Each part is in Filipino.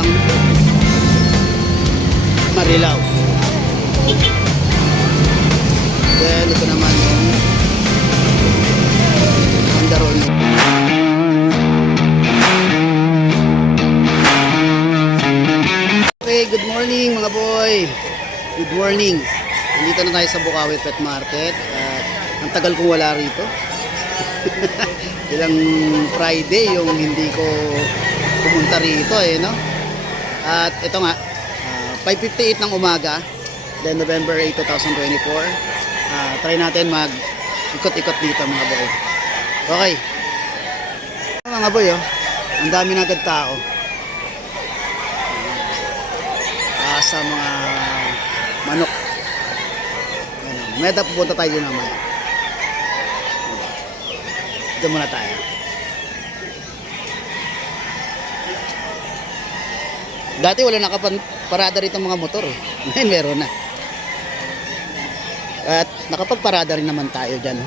papuntang Marilao. Then ito naman yung Mandaron. Okay, good morning mga boy. Good morning. Nandito na tayo sa Bukawi Pet Market. Ang tagal kong wala rito. Ilang Friday yung hindi ko pumunta rito no? At ito nga, 5:58 ng umaga, then November 8, 2024. Try natin mag ikot-ikot dito mga boy. Okay. Mga boy, ang dami na agad tao. Sa mga manok. Meta pupunta tayo din naman. Dito muna tayo. Dati wala nakaparada rito mga motor Ngayon meron na. At nakapagparada rin naman tayo dyan.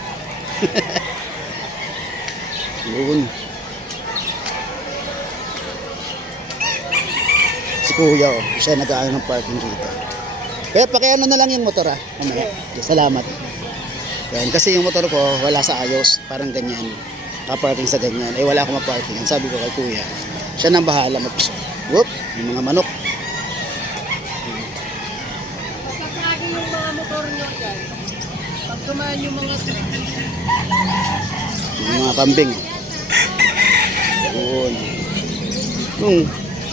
Yun. Si kuya siya nag-aano ng parking dito. Kaya pakiano na lang yung motor mamaya. Salamat. Yan, kasi yung motor ko wala sa ayos, parang ganyan. Ka-parking sa ganyan. Wala akong ma-parking. Sabi ko kay kuya, siya nang bahala mag-usap. Whoop, yung mga manok. Sasagi yung mga motor nyo dyan. Pag tumaan yung mga kambing. Yun. Yung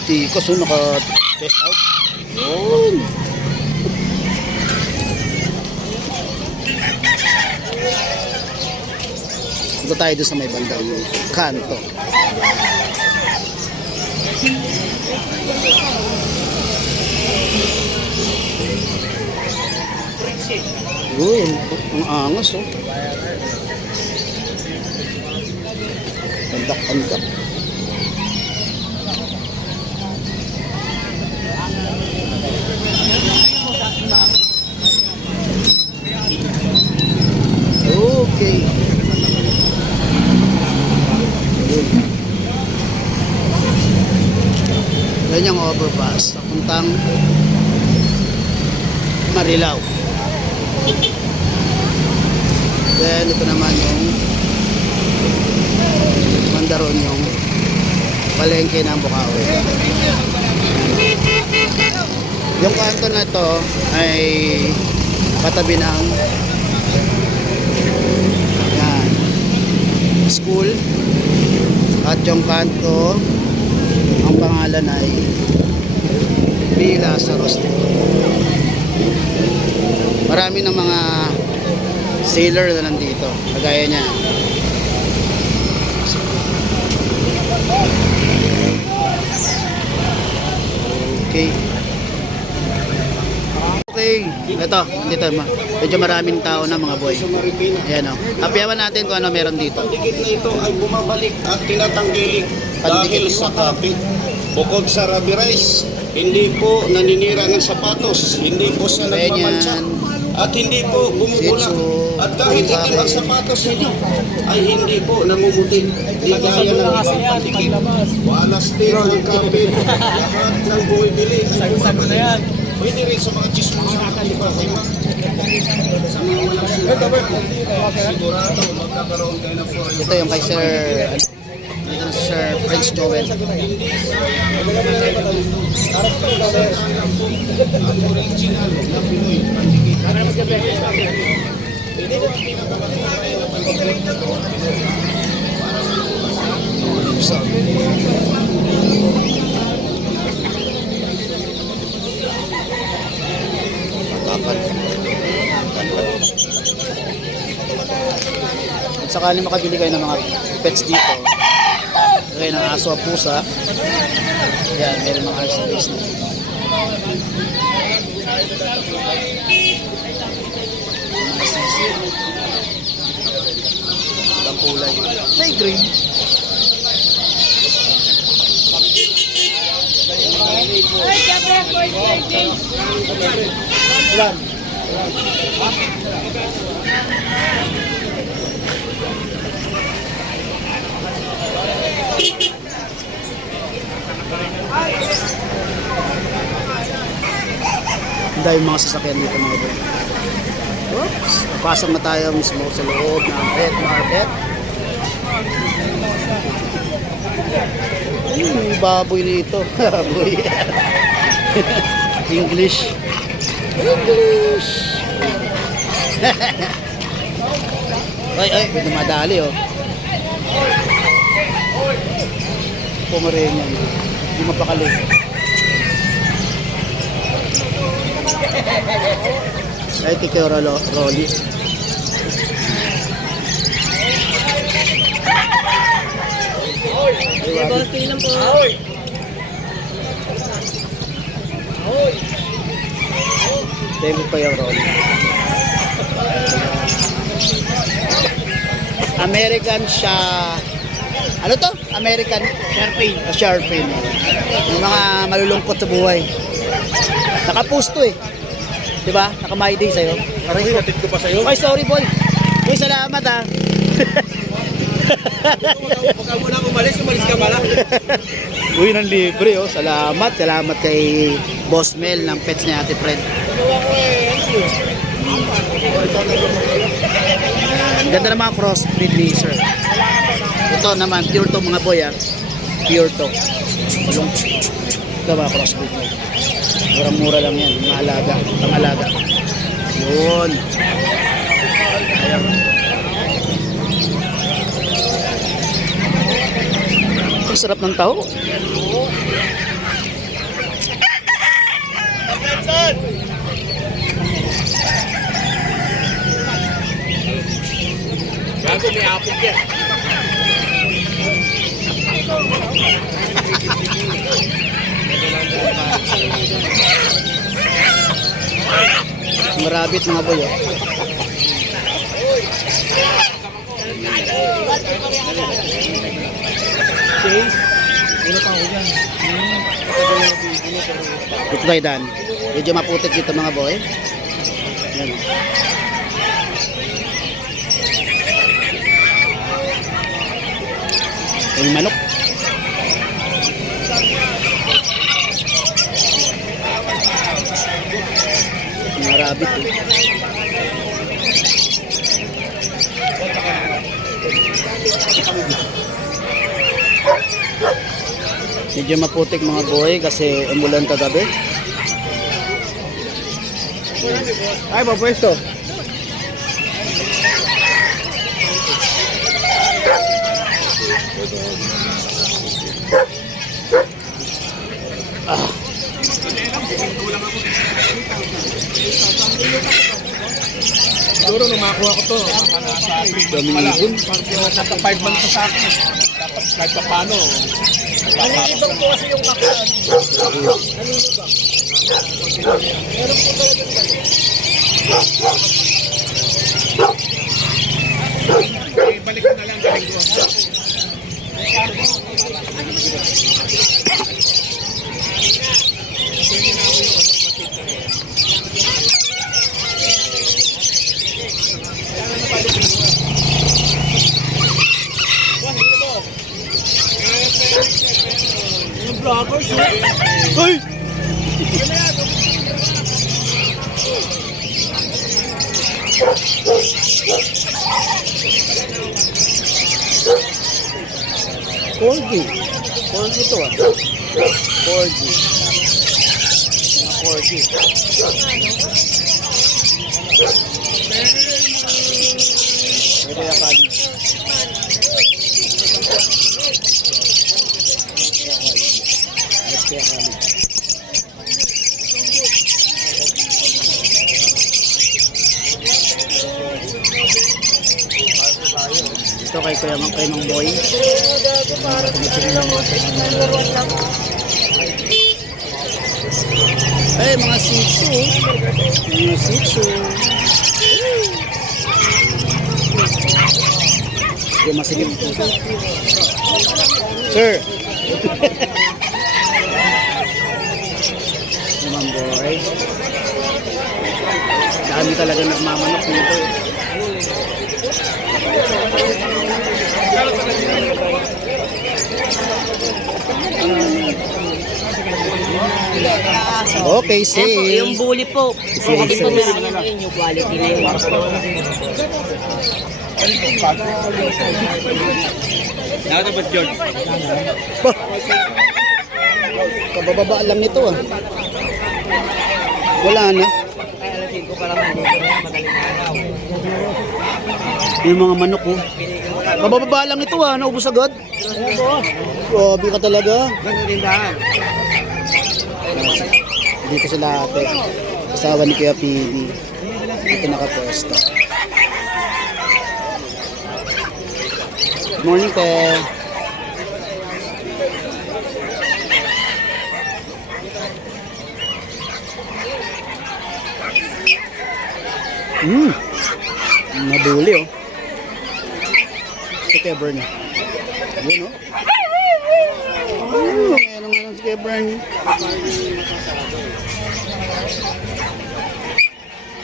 tikos naka-test out. Yun. Ito tayo doon sa may bandang kanto. Uy, ang angas Kandak-kandak. Okay. Yan yung overpass papuntang Marilao. Then ito naman yung Mandaron, yung palengke ng Bukawi. Yung kanto na to ay katabi ng school, at yung kanto ang pangalan ay Villa Saroste. Marami ng mga sailor na nandito, kagaya niya. Okay, ito, dito medyo maraming tao na mga boy. Ayan Hapiawan natin kung ano meron dito. Pandikit na ito ay bumabalik at tinatanggilik dahil sa kapit. Bukod sa rubber rice, hindi po naninira ng sapatos, hindi po siya nagmamansa, at hindi po bumubula. At kahit itim ang sapatos nito, ay hindi po namumuti. Di gaya ng ibang pandikit. Walas din ang kapit. Lahat ng bumibili ay bumabalik. Pwede rin sa mga chismosa na kalipa-kalipa. Sa mga walang sigurado, magkakaroon kayo ng forever. Ito yung kay Sir Prince Joel. At sakali makabili kayo ng mga pets dito, kaya ng aso at pusa, yan, meron mga accessories na. Mga sisi, ang kulay, may green. Ilan? dahil mga sasakyan dito mga boy. Oops, papasok na tayo mismo sa loob ng pet market. Yung baboy nito. Baboy. English. English. Ay, may dumadali oh. Pomeranian. Hindi mapakali. Ay, tikaw Rolly. Sige, boss, lang po. David pa yung Rolly. American siya. Ano to? American Sharpie. Sharpie. Yung mga malulungkot sa buhay. Nakapusto eh. Diba? Naka-my day sa'yo. Parang hinatid ko pa sa'yo. Ay, sorry boy. Boy, salamat ah. Huwag ka muna umalis ka pala. Uy, nang libre oh. Salamat. Salamat kay Boss Mel ng pets ni Ate Fred. Ang ganda ng mga crossbreed ni sir. Ito naman, pure to mga boy ah. Pure to. Malung. Ito mga crossbreed mo. Murang-mura lang yan. Mga alaga. Mga alaga. Yun. Ayan. Ang sarap ng taho. Bago may apog yan. Marabit mga boy oh. Dito tayo Dan. Medyo maputik dito mga boy. Yan. Yung manok. Mga rabbit eh. Medyo maputik mga boy kasi umulan kagabi. Ay, papwesto. Ah. Siguro nung makuha ko to, Daming ibon. nasa 5 months sa akin. Dapat kahit pa paano. Nanginibang po kasi yung kakaan. Nanginibang. Meron po talagang gano'n. Balik ko na lang galing ko. Yung vloggers, Ay! Corgi. Corgi to ah. Corgi. Mga corgi. Ito yung kali. Ito yung kali. Ito kay Kuya Mang, kay Mang Boy. Ay, mga Shih Tzu. Mga Shih Tzu. Yung masigil po. Sir. Mang Boy. Dami talaga nagmamanok nito. Okay, same. Yung bully po. Same, Kasi po same. meron yun yung quality na yun. Nakatapos, George. Bah! Kabababaan lang nito ah. Wala na. Yung mga manok oh. Kabababa lang ito ah, naubos agad. Grabe ka talaga. Dito sila ate. Asawa ni Kuya PB. Dito nakapwesto. Good morning, te. Nabuli oh. Si Kuya Bernie. Yun oh. Meron nga si Kuya Bernie.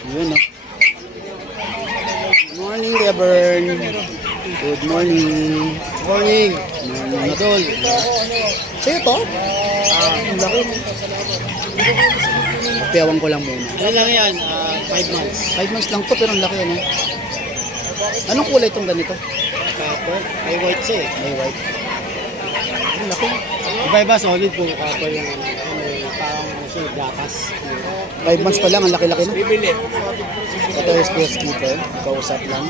Yun oh. Good morning, Kuya Bern. Good morning. Morning. Morning, Adol. Sa'yo to? Ang laki. Piyawang ko lang muna. Ano lang yan? 5 months. 5 months lang to pero ang laki ano. Anong kulay itong ganito? Copper. May white siya eh. May white. Ang laki. Iba-iba solid po. Copper yung may parang siya gakas. 5 months pa lang, ang laki-laki no. Bibili. Ito is Kuya Skipper. Kausap lang.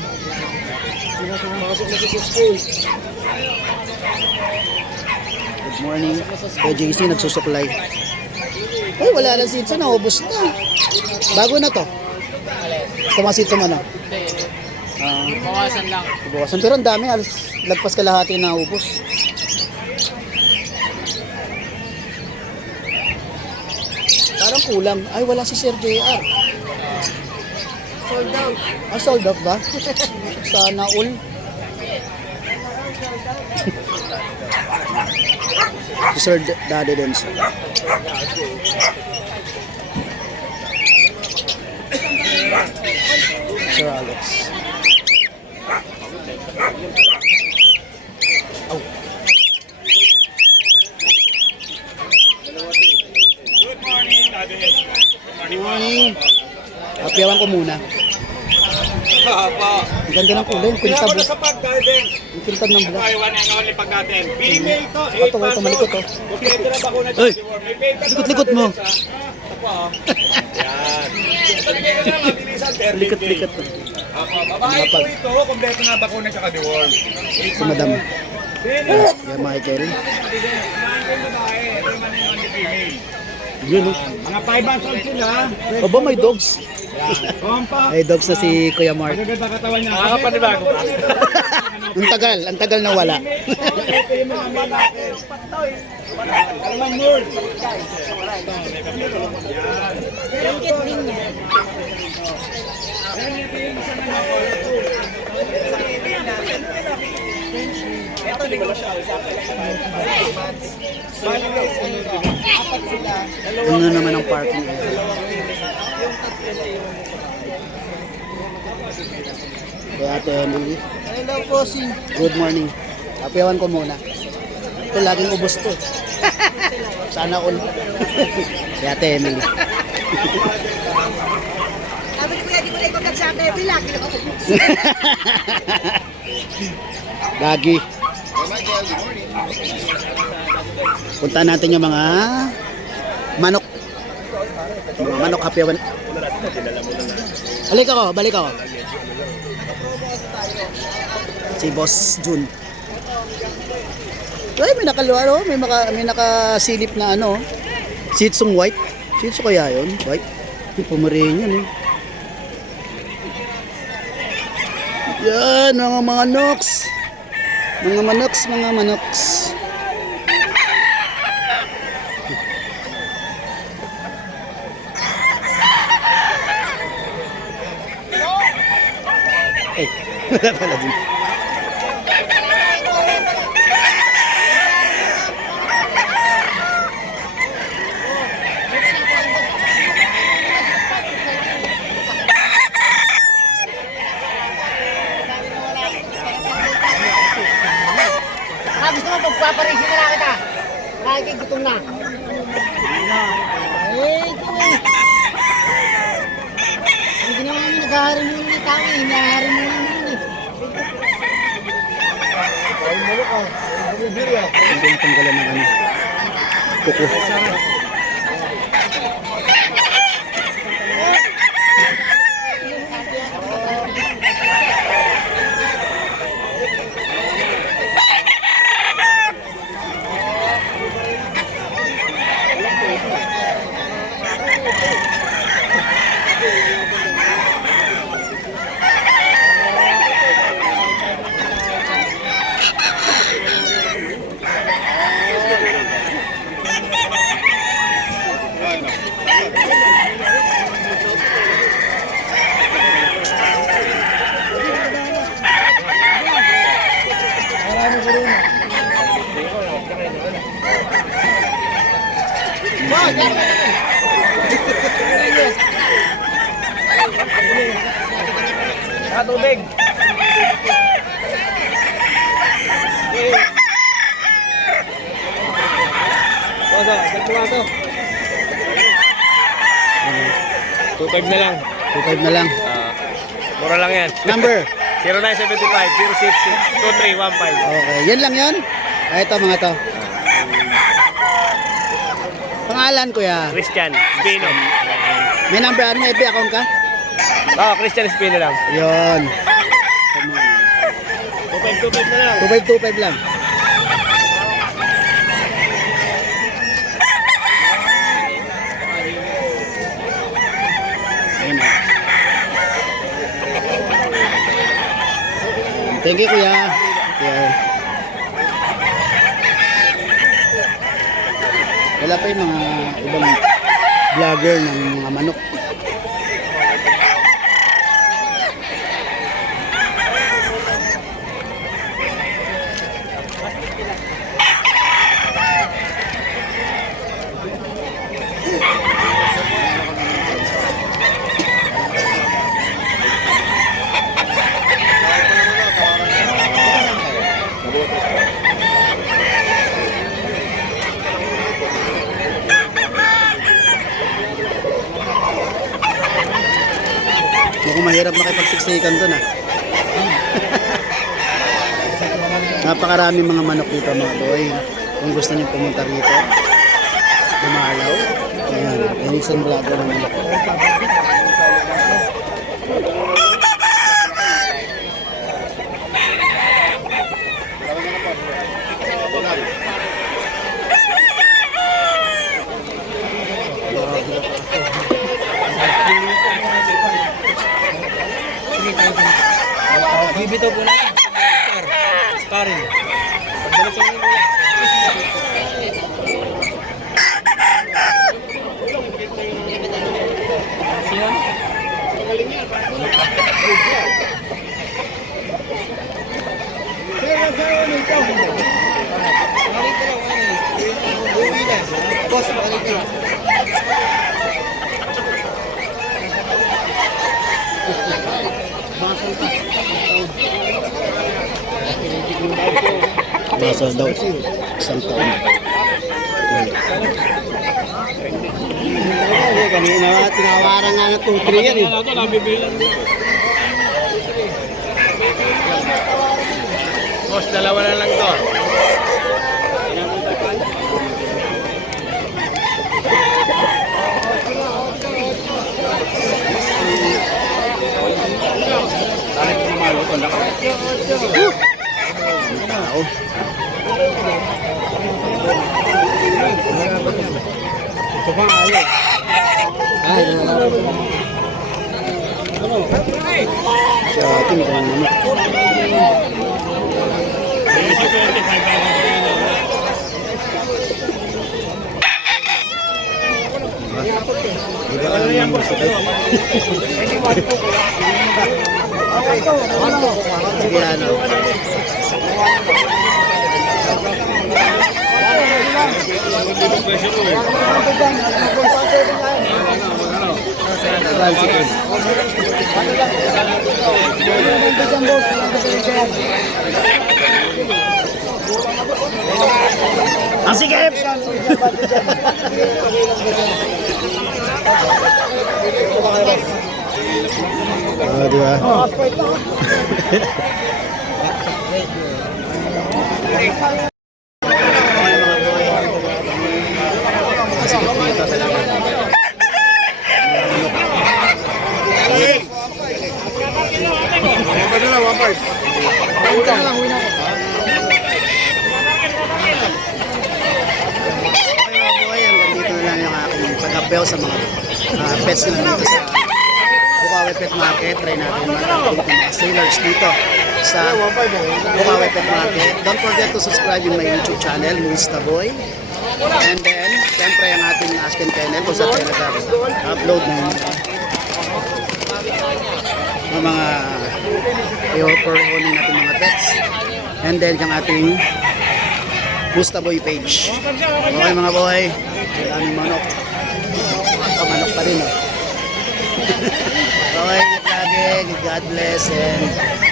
Good morning. Kuya JC nagsusuklay. Ay, wala lang sitsa, naubos na. Bago na to. Ito mga sitsa mo ano? Bawasan lang. Bawasan. Pero ang dami, alas lagpas kalahati na ubos. Parang kulang. Ay, wala si Sir JR. Sold out. Ah, sold out ba? Sana all. Si Sir Daddy din siya. Sir Alex. Oh. Good morning, Ate. Good morning. Apiawan ko muna. Papa. Ang ganda ng kulay. Yung Kaya kintab. ako na sa pag-garden. Yung kintab ng black. Buy one and only pag natin. Female to, 8 Ito, months malikot, old. oh. Kompleto na bakuna Ay! sa May paper to, Likot-likot mo. Ate Dennis, ah. Ito po, oh. Yan. Talagay ko na mabilisan, 13 Likat-likat. Apo, babae po ito, kompleto na bakuna sa deworm. Si Madam. Kaya Michael. Yun oh. Mga 5 months old sila. Aba, may dogs. Compact. May dogs na si Kuya Mark. Magaganda katawan niya. Nakakapanibago ba? Ang tagal na wala. Ito yung mga mail natin. Dalawang mold. Ano naman ang parking? Kaya Ate Emily. Hello po, Sing. Good morning. Apiawan ko muna. Ito laging ubos to. Sana all. Kaya Ate Emily. Sabi ko kaya di ko na ipagkat sa akin. Bilang. Lagi. Punta natin yung mga manok. Mga manok apiawan. Balik ako. Si Boss Jun. Ay, may nakaluaro, may nakasilip na ano, Shih Tzu white. Shih Tzu kaya yun? White? Yung Pomeranian eh. Yan, mga manoks. Mga manoks. Eh, wala pala din. Gusto mo pagpaparisyo na lang kita. Nakikigutom na. ito eh. Ang ginawa niyo, naghahari mo ng tao eh. Naghahari mo ng eh. Hindi na tanggalan ng ano. Kuko. Tubig. Wala, dagdagan to. 2.5 na lang. 2.5 na lang. Mura lang yan. Number. 0975-06-2315. Okay, yan lang yan. Ito mga to. Pangalan kuya. Christian Espino. May number ano? May FB account ka? Christian Espino lang. Yun. 2.5 na lang. 2525 lang. Ayun. Thank you kuya. Yeah. Wala pa yung mga ibang vlogger ng mga manok. Mukhang mahirap makipagsiksikan doon ah. Napakarami mga manok dito mga boy. Kung gusto niyo pumunta rito, dumalaw. Ayan, yan isang vlogger ng manok. Bibitaw po natin. Sparring. Pagbalik ko naman po. Basal daw. Isang taon. Kanina tinawaran nga na 2-3 yan eh. Boss, dalawa na lang to. Tao. Ito pa ayaw. Ay, sa ating mga manok. Diba ano yan boss? Sige ano. Ang sikip! Oh, di ba? Okay mga boy, hanggang dito na lang yung aking pag-apel sa mga pets na nandito sa Bukawi Pet Market. Try natin mga sailors dito sa Bukawi Pet Market. Don't forget to subscribe in my YouTube channel, Mr. Boy. And then, siyempre ang ating Ask and Kennel kung saan tayo nag-upload ng mga i-offer-honing natin mga pets. And then, yung ating Musta Boy page. Okay mga boy, maraming manok. Manok pa rin oh. Okay, ingat lagi. God bless and